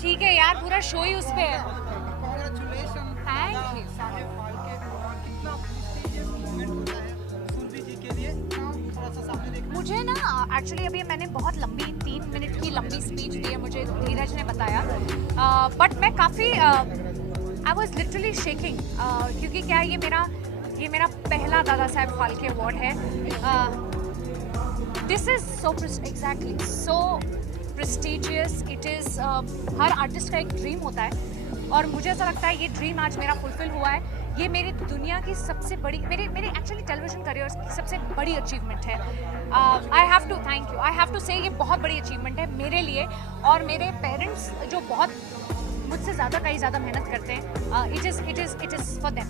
ठीक है यार, पूरा शो ही उस पे है। Congratulations. Thank you. Saheb Phalke award कितना prestigious moment होता है सुरभि जी के लिए, थोड़ा सा सामने देखना। मुझे ना एक्चुअली अभी मैंने बहुत लंबी 3 मिनट की लंबी स्पीच दी है, मुझे धीरज ने बताया, बट मैं काफ़ी आई वॉज लिटरली शेकिंग, क्योंकि क्या ये मेरा पहला दादा साहब फाल्के अवार्ड है। This is so exactly so prestigious, it is her artist का एक ड्रीम होता है, और मुझे ऐसा लगता है ये ड्रीम आज मेरा फुलफिल हुआ है। ये मेरी दुनिया की सबसे बड़ी मेरे एक्चुअली टेलीविजन करियर की सबसे बड़ी अचीवमेंट है। I have to thank you, I have to say ये बहुत बड़ी अचीवमेंट है मेरे लिए, और मेरे पेरेंट्स जो बहुत मुझसे कहीं ज़्यादा मेहनत करते हैं। It is for them.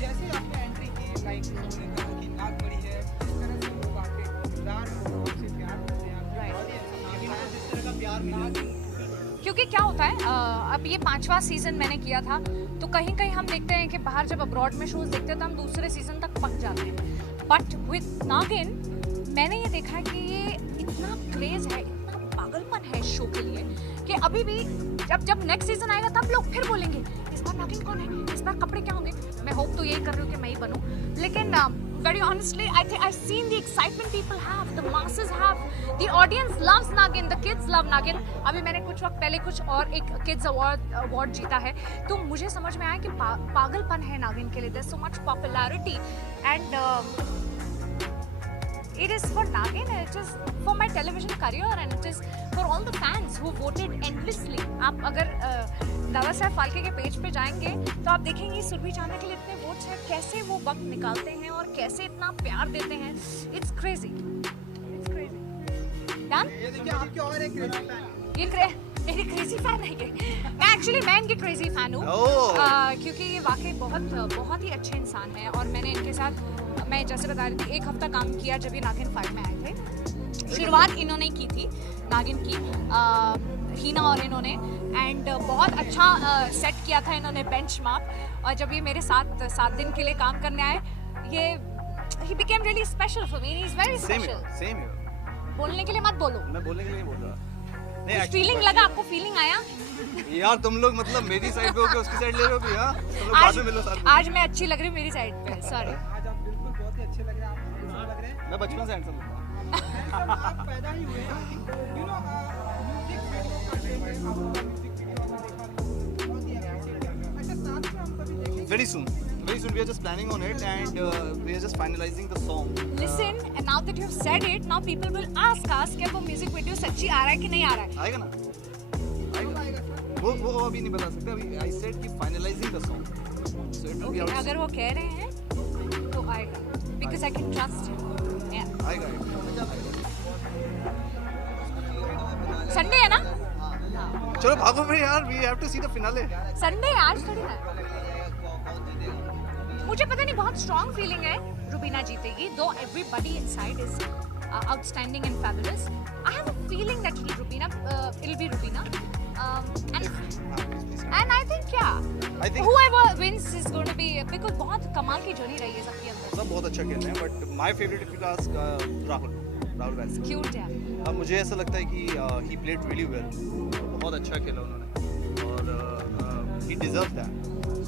जैसे आपने एंट्री की, लाइक उन्होंने कहा कि नाक बड़ी है, इस तरह से लोग आपके किरदार को आपसे प्यार करते हैं, आपको बहुत ही अच्छा नागिन को जिस तरह का प्यार मिला। क्योंकि क्या होता है, अब ये 5वां सीज़न मैंने किया था, तो कहीं कहीं हम देखते हैं कि बाहर जब अब्रॉड में शोज देखते हैं तो हम दूसरे सीज़न तक पक जाते हैं, बट विद नागिन मैंने ये देखा है कि ये इतना क्रेज़ है, इतना पागलपन है इस शो के लिए, कि अभी भी जब नेक्स्ट सीज़न आएगा तब लोग फिर बोलेंगे इस बार नागिन कौन है, इस बार कपड़े क्या होंगे। मैं होप तो यही कर रही हूँ कि मैं ही बनूँ, लेकिन very honestly, I think I've seen the excitement people have, the masses have, the audience loves Nagin, the kids love Nagin. अभी मैंने कुछ वक्त पहले कुछ और एक kids award जीता है, तो मुझे समझ में आया कि पागलपन है नागिन के लिए। There's so much popularity and it is for Nagin, and it is for my television career, and it is for all the fans who voted endlessly. आप अगर दादा साहब फाल्के के पेज पे जाएंगे तो आप देखेंगे सुरभि चाहने के लिए इतने वोट्स हैं, कैसे वो वक्त निकालते हैं और कैसे इतना प्यार देते हैं। It's crazy, it's crazy. Done? ये देखिए आपके और एक क्रेजी फैन, ये मेरी क्रेजी फैन है ये। मैं इनकी क्रेजी फैन हूँ, क्योंकि ये वाकई बहुत ही अच्छे इंसान हैं, और मैंने इनके साथ, मैं जैसे बता रही थी, 1 हफ्ता काम किया जब ये नागिन 5 में आए थे। शुरुआत इन्होंने की थी नागिन की, हीना और इन्होंने, एंड बहुत अच्छा सेट किया था इन्होंने बेंचमार्क, और जब ये मेरे साथ 7 दिन के लिए काम करने आए, ये he became really special for me, he is very special. Same here. बोलने के लिए मत बोलो, मैं बोलने के लिए नहीं बोल रहा। कुछ फीलिंग लगा आपको? फीलिंग आया यार तुम लोग मतलब मेरी साइड पे होके उसकी साइड ले रहे हो भी। हाँ, तुम लोग बाद में मिलो साथ में। आज मैं अच्छी लग रही हूँ मेरी साइड पे, सॉरी। आज आप बिल्कुल बहुत ही अच्छे लग रहे हैं, आप हैंडसम लग रहे हैं। मैं बचपन से हैंडसम लगता हूँ। आप पैदा ही हुए हैं, यू नो म्यूजिक वीडियो करते हैं, आपका म्यूजिक वीडियो हमने देखा, बहुत ही appreciate करते हैं। अच्छा, साथ में हम कभी देखेंगे Very soon we are just planning on it, and we are just finalizing the song. Listen, and now that you have said it, now people will ask us कि वो म्यूजिक वीडियो सच्ची आ रहा है कि नहीं आ रहा है। आएगा ना? आएगा। वो अभी नहीं बता सकते। अभी I said कि finalizing the song, so it will be out. अगर वो कह रहे हैं तो आएगा, because I can trust him. Yeah. आएगा। संडे है ना? चलो भागो फिर यार, we have to see the finale. Sunday आज थोड़ी ना। मुझे पता नहीं, बहुत स्ट्रॉन्ग फीलिंग है रुबीना जीतेगी, दो everybody inside is outstanding and fabulous. I have a feeling that it'll be Rubina, and I think whoever wins is going to be, because बहुत कमाल की जर्नी रही है सबके अंदर। सब बहुत अच्छा खेल रहे हैं, but my favorite if you ask Rahul वैसे। क्यूट है। अब मुझे ऐसा लगता है कि he played really well, बहुत अच्छा खेला उन्होंने, और he deserved that,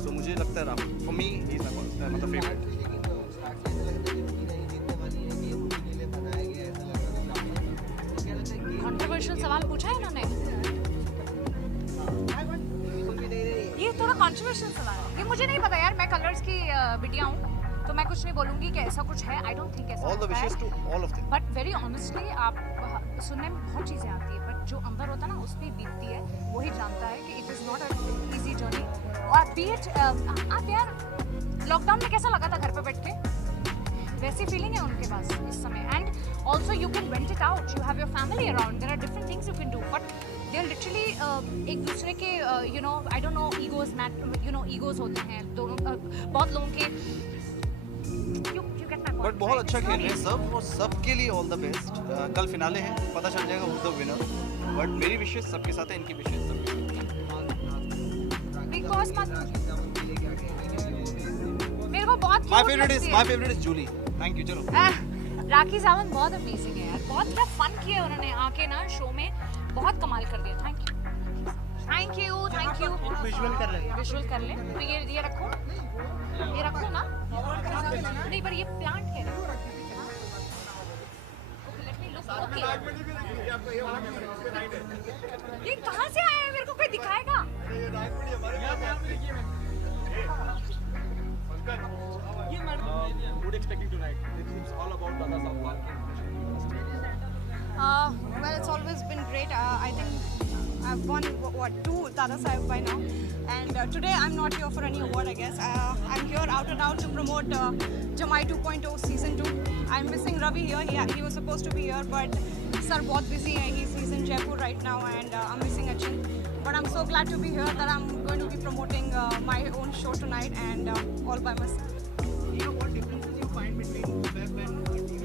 so मुझे लगता है Rahul, for me he is my favorite। Controversial सवाल पूछा है इन्होंने, ये थोड़ा कंट्रोवर्शियल सवाल है, ये मुझे नहीं पता यार, मैं कलर्स की बिटिया हूँ, तो मैं कुछ नहीं बोलूँगी कि ऐसा कुछ है। आई डोंट थिंक ऐसा All the wishes to all of them. But very honestly आप सुनने में बहुत चीज़ें आती है, बट जो अंदर होता है ना उस पर बीतती है, वही जानता है कि it is not a easy journey. और बी इट आप यार लॉकडाउन में कैसा लगा था घर पे बैठ के, वैसी फीलिंग है उनके पास इस समय, and also you can vent it out, you have your family around, there are different things you can do, but they are literally एक दूसरे के you know, I don't know, egos होते हैं दोनों, बहुत लोगों के, बट बहुत अच्छा खेल रहे हैं सब, और सबके लिए ऑल द बेस्ट। कल फिनाले है, पता चल जाएगा हु द विनर, बट मेरी विशेष सबके साथ है, इनकी विशेष सबके साथ। बिग बॉस मेरे को बहुत my favourite is Julie. Thank you. चलो राखी सावंत बहुत अमेजिंग है यार, बहुत फन किया उन्होंने आके ना शो में, बहुत कमाल कर दिया। Thank you. Thank you thank you. Visual कर रहे हैं। विजुअल कर ले तो ये रखो, ये रखो ना। नहीं पर ये प्लांट है। ओके ये कहाँ से आया है, मेरे को कोई दिखाएगा? What expecting tonight? It's all about Dada Saab Parking. Well, it's always been great. I think I've won two Dada Saheb by now, and today I'm not here for any award. I guess I'm here out and out to promote Jamai 2.0 season 2. I'm missing Ravi here. He was supposed to be here, but sir, बहुत busy है. He's in Jaipur right now, and I'm missing Achin. But I'm so glad to be here that I'm going to be promoting my own show tonight and all by myself. What differences you find between web and TV?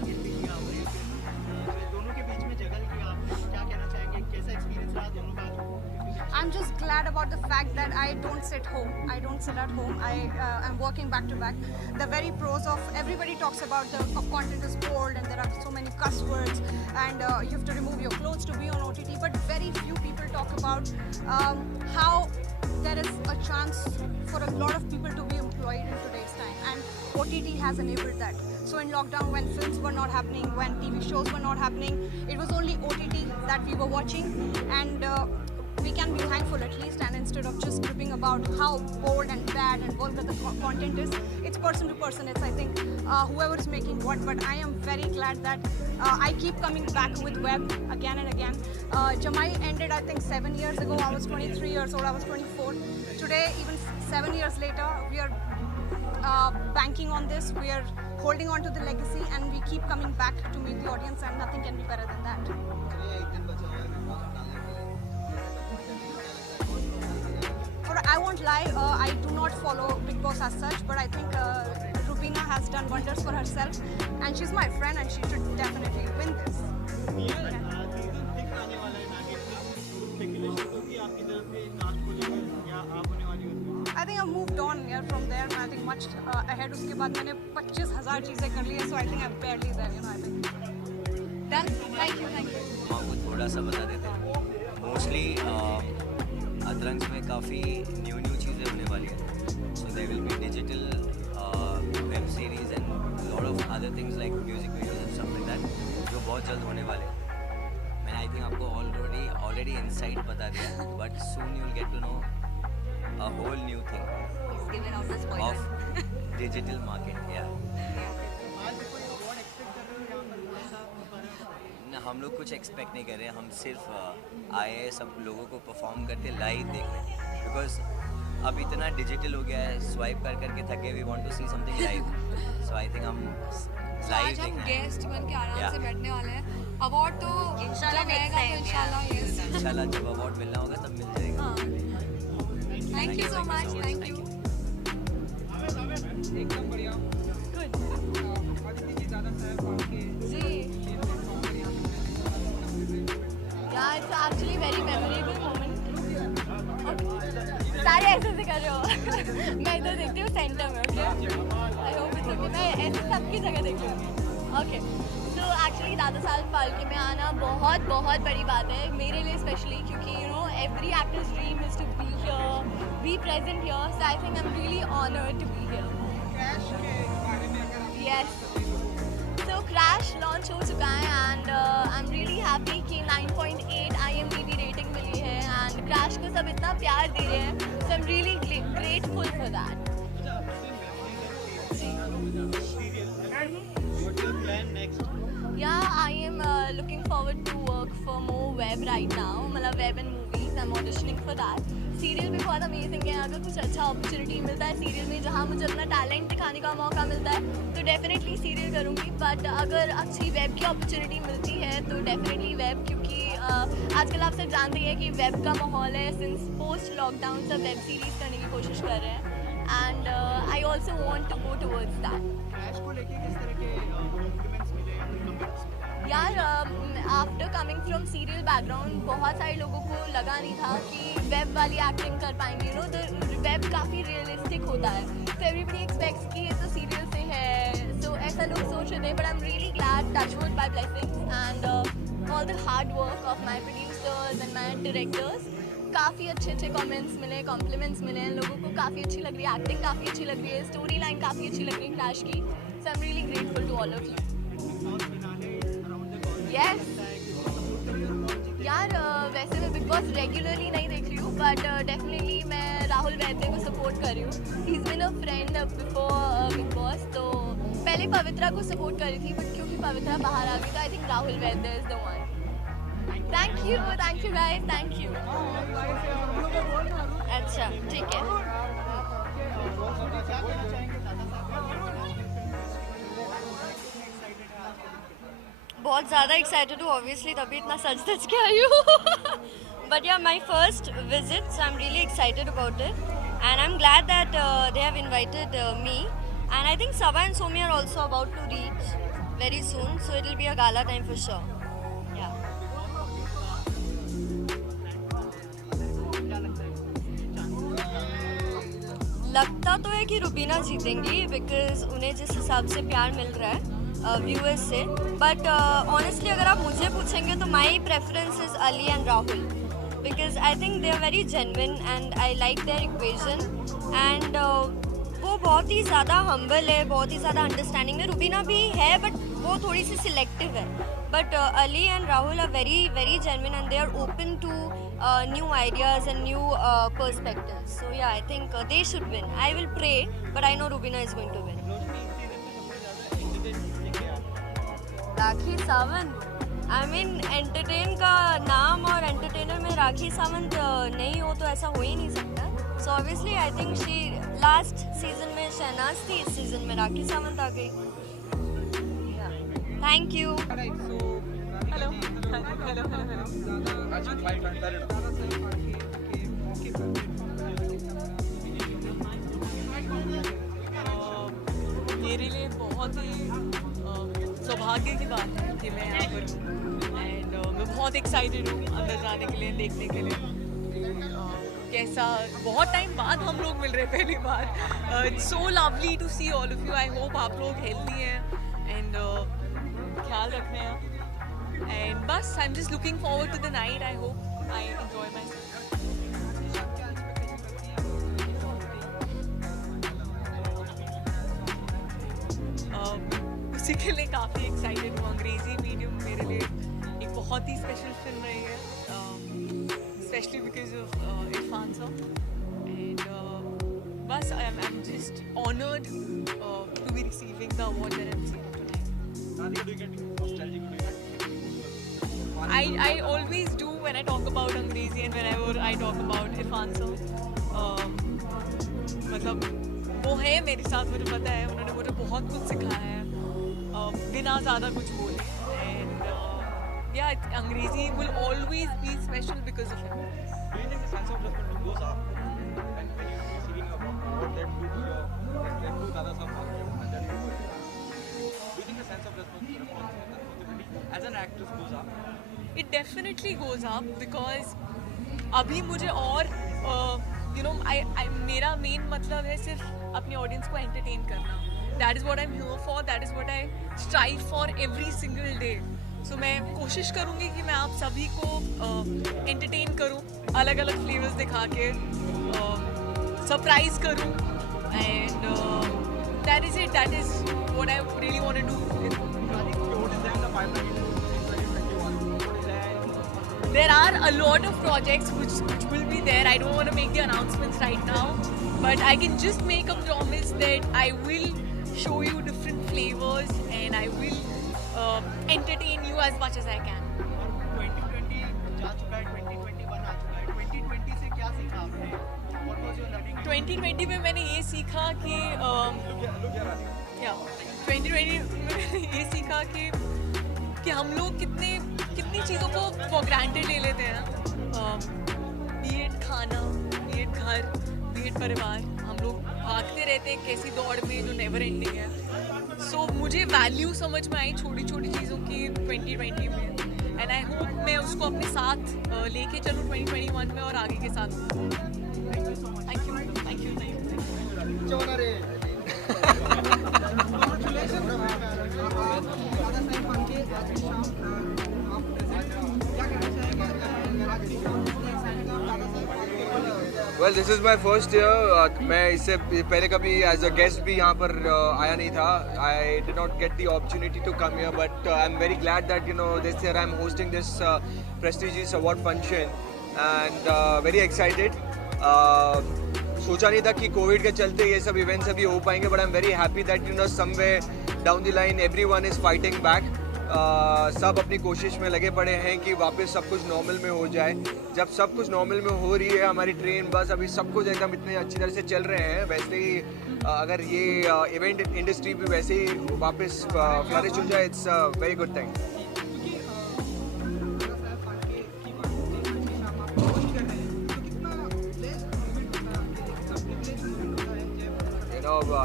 आगे भी किया आपने, फिर दोनों के बीच में जगह की आपने, क्या कहना चाहेंगे, कैसा एक्सपीरियंस रहा दोनों का? I'm just glad about the fact that I don't sit home. I don't sit at home. I'm working back to back. The very pros of everybody talks about the content is bold and there are so many cuss words and you have to remove your clothes to be on OTT. But very few people talk about how there is a chance for a lot of people to be employed in today's time, and OTT has enabled that. So in lockdown, when films were not happening, when TV shows were not happening, it was only OTT that we were watching, and we can be thankful at least. And instead of just gripping about how bold and bad and vulgar the content is, it's person to person. It's I think whoever is making what. But I am very glad that I keep coming back with web again and again. Jamai ended I think 7 years ago. I was 23 years old. I was 24. Today, even 7 years later, we are banking on this. We are holding on to the legacy, and we keep coming back to meet the audience, and nothing can be better than that. But I won't lie, I do not follow Big Boss as such, but I think Rubina has done wonders for herself, and she's my friend, and she should definitely win this. I think I've moved on here from there. I think much ahead. उसके बाद मैंने 25,000 चीजें कर ली है, so I think I'm barely there. I think. Done. Thank you. हम आपको थोड़ा सा बता देते हैं. मोस्टली अतरंग्स में काफ़ी न्यू चीज़ें होने वाली हैं. So there will be digital web series and lot of other things like music videos and stuff like that जो बहुत जल्द होने वाले हैं. मैंने आई थिंक आपको ऑलरेडी इनसाइट बता दिया, but soon you will get to know a whole new thing of digital market. ना हम लोग कुछ एक्सपेक्ट नहीं कर रहे हैं. हम सिर्फ आए सब लोगों को परफॉर्म करते लाइव देख रहे हैं, बिकॉज अब इतना डिजिटल हो गया है. स्वाइप करके थके. We want to see something live. So I think हम लाइव हम गेस्ट बन के आराम से बैठने वाले हैं. अवार्ड तो इंशाल्लाह मिलेगा, तो इंशाल्लाह जब अवार्ड मिलना होगा तब मिल जाएगा. Thank you so much. Thank you. एकदम बढ़िया. गुड अदिति जी, दादा साहब आपके जी यार, it's actually very memorable moment. सारे ऐसे से कर रहे हो. मैं इधर देखती हूँ सेंटर में. Okay, I hope it's okay. मैं ऐसे सबकी जगह देख लूँगी. ओके, तो एक्चुअली दादा साहब फाल्के में आना बहुत बड़ी बात है मेरे लिए, स्पेशली क्योंकि every actor's dream is to be here, be present here. So I think I'm really honored to be here. Crash के बारे में अगर आप Yes. So Crash launch हो चुका है, and I'm really happy कि 9.8 IMDb rating मिली है, and Crash को सब इतना प्यार दे रहे हैं. So I'm really grateful for that. what's your plan next? Yeah, I am looking forward to work for more web right now. मतलब web and movies. I'm auditioning for that. Serial भी बहुत amazing है. अगर कुछ अच्छा opportunity मिलता है serial में जहाँ मुझे अपना टैलेंट दिखाने का मौका मिलता है, तो डेफिनेटली सीरियल करूँगी. बट अगर अच्छी वेब की अपॉर्चुनिटी मिलती है तो डेफिनेटली वेब, क्योंकि आजकल आप सब जानते हैं कि वेब का माहौल है. सिंस पोस्ट लॉकडाउन सब वेब सीरीज करने की कोशिश कर रहे हैं, and I also want to go towards that. Crash को लेके किस तरह के कॉम्प्लीमेंट्स मिले या कमेंट्स मिले? यार, after coming from serial background बहुत सारे लोगों को लगा नहीं था कि वेब वाली एक्टिंग कर पाएंगे. द वेब काफ़ी रियलिस्टिक होता है, तो एवरीबडी एक्सपेक्ट्स कि ये तो सीरियल से है. सो ऐसा लोग सोच रहे थे, but I am really glad, touchwood by blessings and all the hard work of my producers and my directors, काफ़ी अच्छे कमेंट्स मिले, कॉम्प्लीमेंट्स मिले, लोगों को काफ़ी अच्छी लग रही है, एक्टिंग काफ़ी अच्छी लग रही है, स्टोरी लाइन काफ़ी अच्छी लग रही है क्रैश की. So I am really grateful to all of you. Yes यार, वैसे मैं बिग बॉस रेगुलरली नहीं देख रही हूँ, बट डेफिनेटली मैं राहुल वैद्य को सपोर्ट कर रही हूँ. He is been a friend before Bigg Boss. तो पहले पवित्रा को सपोर्ट कर रही थी, बट क्योंकि पवित्रा बाहर आ गई तो I think Rahul Vaidya is the one. Thank you guys, thank you. अच्छा ठीक है. बहुत ज़्यादा एक्साइटेड हूँ ऑब्वियसली, तभी इतना सच सच के आई हूँ. बट या my first visit, so I am really excited about it and I am glad that they have invited me and I think Saba and Somi are also about to reach very soon, so it will be a gala time for sure. Yeah. लगता तो है कि Rubina जीतेंगी because उन्हें जिस हिसाब से प्यार मिल रहा है व्यूअर्स से. बट ऑनेस्टली अगर आप मुझे पूछेंगे तो my preference is Ali and Rahul because I think they are very genuine and I like their equation and वो बहुत ही ज़्यादा हम्बल है, बहुत ही ज़्यादा अंडरस्टैंडिंग में. रुबीना भी है बट वो थोड़ी सी सिलेक्टिव है. But Ali and Rahul are very very genuine and they are open to new ideas and new perspectives. So yeah, I think they should win. I will pray, but I know Rubina is going to win. Rakhi Sawant, I mean entertain का नाम और entertainer में राखी सावंत नहीं हो तो ऐसा हो ही नहीं सकता. So obviously I think she last season में शहनाज थी, इस season में राखी सावंत आ गई. Yeah. Thank you. Hello hello मेरे लिए बहुत ही सौभाग्य की बात है कि मैं यहाँ पर हूँ एंड मैं बहुत एक्साइटेड हूँ अंदर जाने के लिए, देखने के लिए कैसा. बहुत टाइम बाद हम लोग मिल रहे हैं पहली बार. It's so lovely to see all of you. I hope आप लोग हेल्दी हैं एंड ख्याल रखने हैं. And bus, I'm just looking forward to the night. I hope I enjoy myself. उसी के लिए काफ़ी एक्साइटेड हूँ. अंग्रेज़ी मीडियम मेरे लिए एक बहुत ही स्पेशल फिल्म रही है, स्पेशली बिकॉज ऑफ इरफान साहब. एंड बस I'm just honored to be receiving the award that I'm receiving tonight. I always do when I talk about अंग्रेज़ी and whenever I talk about Irfan साहब. मतलब वो है मेरे साथ, मुझे पता है उन्होंने मुझे बहुत कुछ सिखाया है बिना ज़्यादा कुछ बोले. एंड या अंग्रेज़ी will always be special because of him. Do you think the sense of responsibility goes up when you're receiving a award that to Dada Saab Phalke and then do you think the sense of responsibility as an actress goes up? It definitely goes up because अभी मुझे और मेरा main मतलब है सिर्फ अपनी audience को entertain करना. That is what I am here for, that is what I strive for every single day. So मैं कोशिश करूँगी कि मैं आप सभी को एंटरटेन करूँ, अलग अलग फ्लेवर्स दिखा के सरप्राइज करूँ. And that is it, that is what I really want to do. There are a lot of projects which will be there. I don't want to make the announcements right now, but I can just make a promise that I will show you different flavors and I will entertain you as much as I can. 2020 जा चुका है, 2021 आ चुका है. 2020 से क्या सीखा आपने? What was your learning? 2020 में मैंने ये सीखा कि 2020 में ये सीखा कि हम लोग कितनी चीज़ों को फॉर ग्रांटेड ले लेते हैं. बी एड खाना, बी एड घर, बी एड परिवार. हम लोग भागते रहते हैं कैसी दौड़ में जो नेवर एंडिंग है. सो मुझे वैल्यू समझ में आई छोटी छोटी चीज़ों की 2020 में एंड आई होप मैं उसको अपने साथ लेके चलूँ 2021 में और आगे के साथ. Thank you. Well, this is my first year. मैं इससे पहले कभी as a guest भी यहाँ पर आया नहीं था. I did not get the opportunity to come here, but I'm very glad that this year I'm hosting this prestigious award function and very excited. सोचा नहीं था कि कोविड के चलते ये सब इवेंट्स अभी हो पाएंगे, but I'm very happy that somewhere down the line everyone is fighting back. सब अपनी कोशिश में लगे पड़े हैं कि वापस सब कुछ नॉर्मल में हो जाए. जब सब कुछ नॉर्मल में हो रही है, हमारी ट्रेन बस अभी सब कुछ एकदम इतने अच्छी तरह से चल रहे हैं, वैसे ही अगर ये इवेंट इंडस्ट्री भी वैसे ही वापस फ्लरिश हो जाए, it's a very good thing.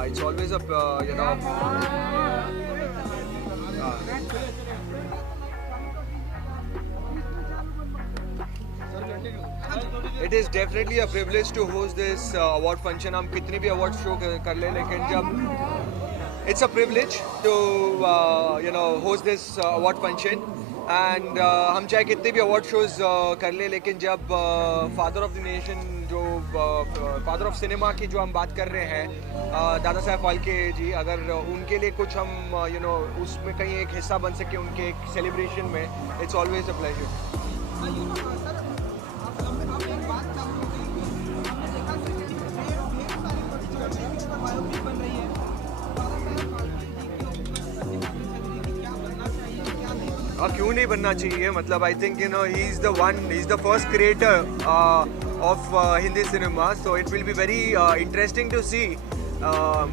It's always a It is definitely a privilege to host this award function. हम कितनी भी award show कर ले, लेकिन जब it's a privilege to host this award function and हम चाहे कितने भी award shows कर ले, लेकिन जब father of the nation जो father of cinema की जो हम बात कर रहे हैं, दादा साहब फाल्के जी, अगर उनके लिए कुछ हम उसमें कहीं एक हिस्सा बन सके उनके एक सेलिब्रेशन में, it's always a pleasure. क्यों नहीं बनना चाहिए, मतलब I think he is the first creator of Hindi cinema, so it will be very interesting to see.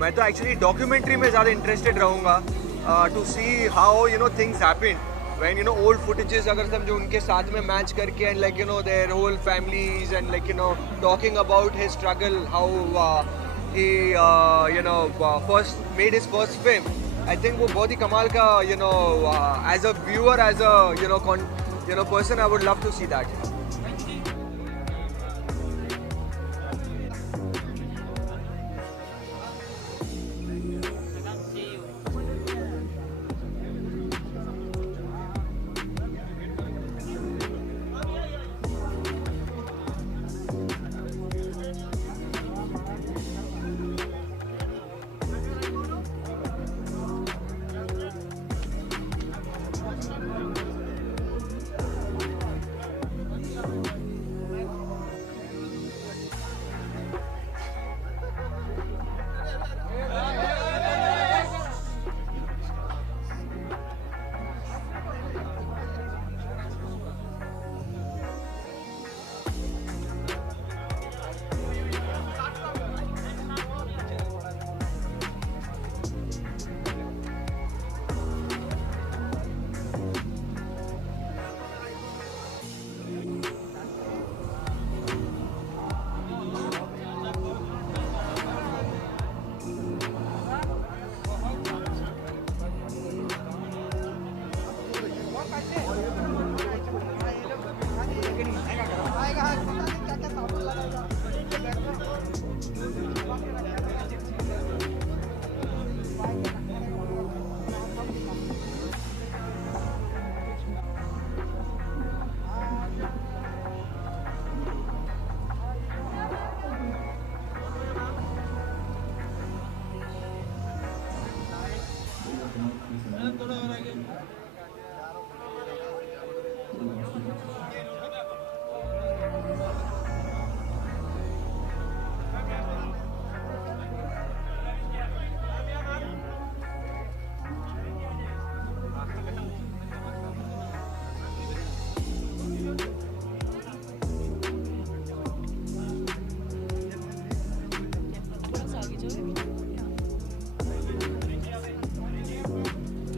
मैं तो एक्चुअली डॉक्यूमेंट्री में ज़्यादा इंटरेस्टेड रहूँगा to see how things happen when old footages अगर समझो उनके साथ में मैच करके and like their whole families and like talking about his struggle, how he first made his first film. I think वो बहुत ही कमाल का as a viewer, as a person, I would love to see that.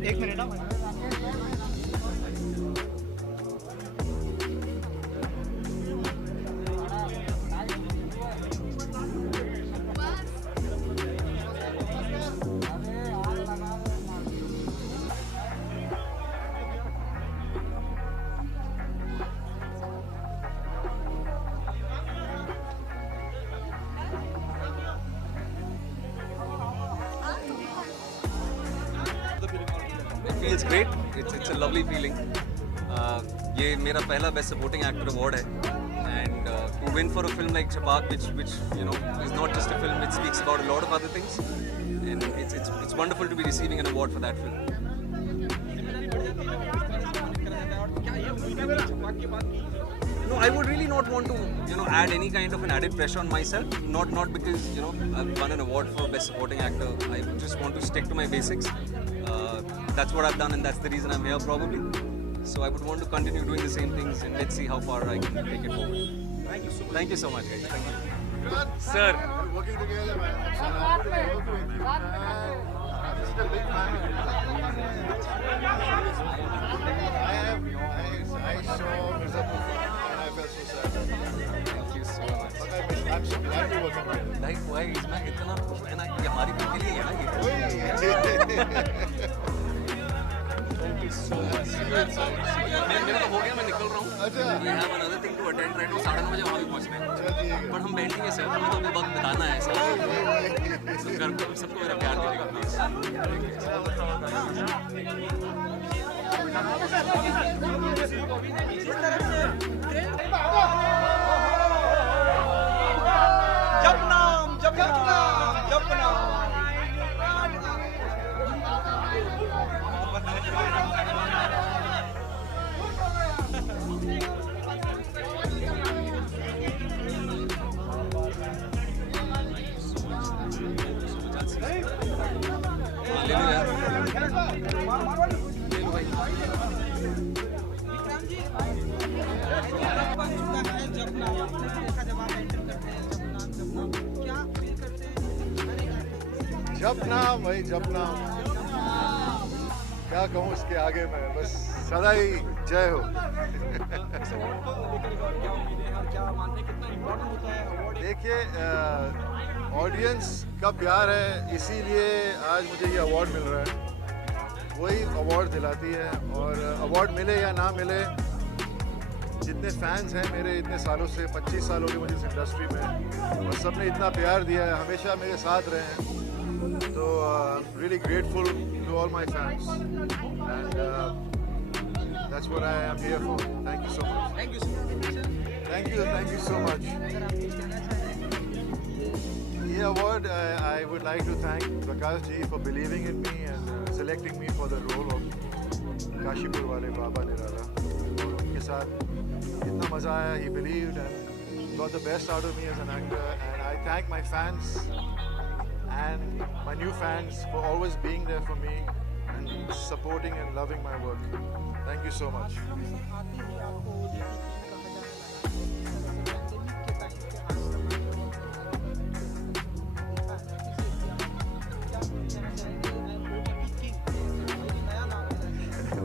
एक minute ना feels great. It's a lovely feeling. ये मेरा पहला best supporting actor award है and to win for a film like Chhapaak, which you know is not just a film, it speaks about a lot of other things, and it's wonderful to be receiving an award for that film. No, I would really not want to, you know, add any kind of an added pressure on myself. Not because, you know, I've won an award for Best Supporting Actor. I just want to stick to my basics. That's what I've done, and that's the reason I'm here probably. So I would want to continue doing the same things, and let's see how far I can take it forward. Thank you so much, guys. Thank you. Sir. Working together, man. Just a big fan. I saw Mirzapur and I felt so sad. Thank you so much. But I'm so glad to work with him. Likewise, मैं इतना खुश हूँ ना, ये हमारी film के लिए है ना ये. Thank you so much. मेरा तो हो गया, मैं निकल रहा हूँ. अच्छा. We have another thing to attend right now. 9:30 बजे वहाँ भी पहुँचना है. पर हम बैठेंगे सर, हमें तो अभी वक्त बिताना है सर. सबको मेरा प्यार दीजिएगा प्लीज. जब नाम भाई, जब नाम क्या कहूँ इसके आगे मैं, बस सदा ही जय हो. देखिए, ऑडियंस का प्यार है, इसीलिए आज मुझे ये अवार्ड मिल रहा है. वही अवार्ड दिलाती है, और अवार्ड मिले या ना मिले, जितने फैंस हैं मेरे इतने सालों से, 25 साल हो गए मुझे इस इंडस्ट्री में, और सबने इतना प्यार दिया है, हमेशा मेरे साथ रहे हैं. So I'm really grateful to all my fans, and that's what I am here for. Thank you so much. Thank you so much. Thank you so much. Yeah, award I would like to thank Prakash ji for believing in me and selecting me for the role of Kashipur wale Baba Nirala. और उनके साथ इतना मजा आया. He believed and got the best out of me as an actor, and I thank my fans and my new fans for always being there for me and supporting and loving my work. Thank you so much.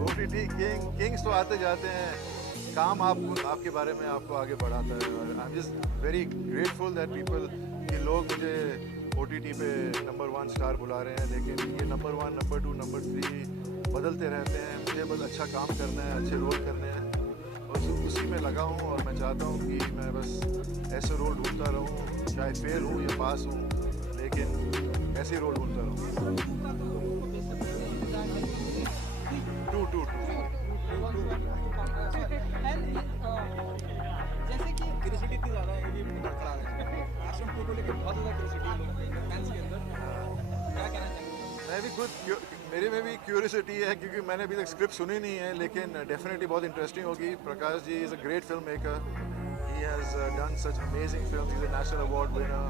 OTT Kings तो आते जाते हैं, काम आपके बारे में आपको आगे बढ़ाता है. I'm just very grateful that people, कि लोग मुझे OTT पे नंबर 1 स्टार बुला रहे हैं, लेकिन ये नंबर 1, नंबर 2, नंबर 3 बदलते रहते हैं. मुझे बस अच्छा काम करना है, अच्छे रोल करने हैं, और उसी में लगा हूँ. और मैं चाहता हूँ कि मैं बस ऐसे रोल ढूंढता रहूँ, चाहे फेल हूँ या पास हूँ, लेकिन ऐसे रोल ढूंढता रहूँ. जैसे कि क्यूरियोसिटी इतनी ज़्यादा है, ये बरकरार है. आश्रम 2 को लेकर बहुत ज़्यादा क्यूरियोसिटी है लोगों के फैंस के अंदर. क्या कहना चाहेंगे? मैं भी खुद, मेरे में भी क्यूरियोसिटी है, क्योंकि मैंने अभी तक स्क्रिप्ट सुनी नहीं है, लेकिन डेफिनेटली बहुत इंटरेस्टिंग होगी. Prakash ji is a great film maker. He has done such amazing films. He is a national award winner.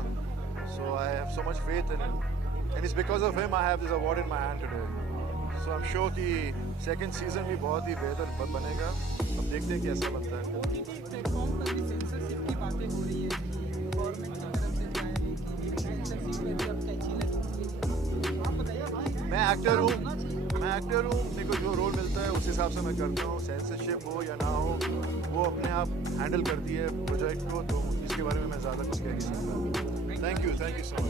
So I have so much faith in him, and it's because of him I have this award in my hand today. So I am sure कि second season भी बहुत ही बेहतर बनेगा. अब देखते हैं कैसा बनता है. OTT प्लेटफॉर्म पर भी सेंसरशिप की बातें हो रही है, गवर्नमेंट की तरफ से क्या है कि सेंसरशिप में भी अब कैंची लगी. आप बताइए. मैं एक्टर हूँ, मेरे को जो रोल मिलता है उस हिसाब से मैं करता हूँ. सेंसरशिप हो या ना हो, वो अपने आप हैंडल करती है प्रोजेक्ट को, तो इसके बारे में मैं ज़्यादा कुछ कह नहीं सकता. Thank you so much.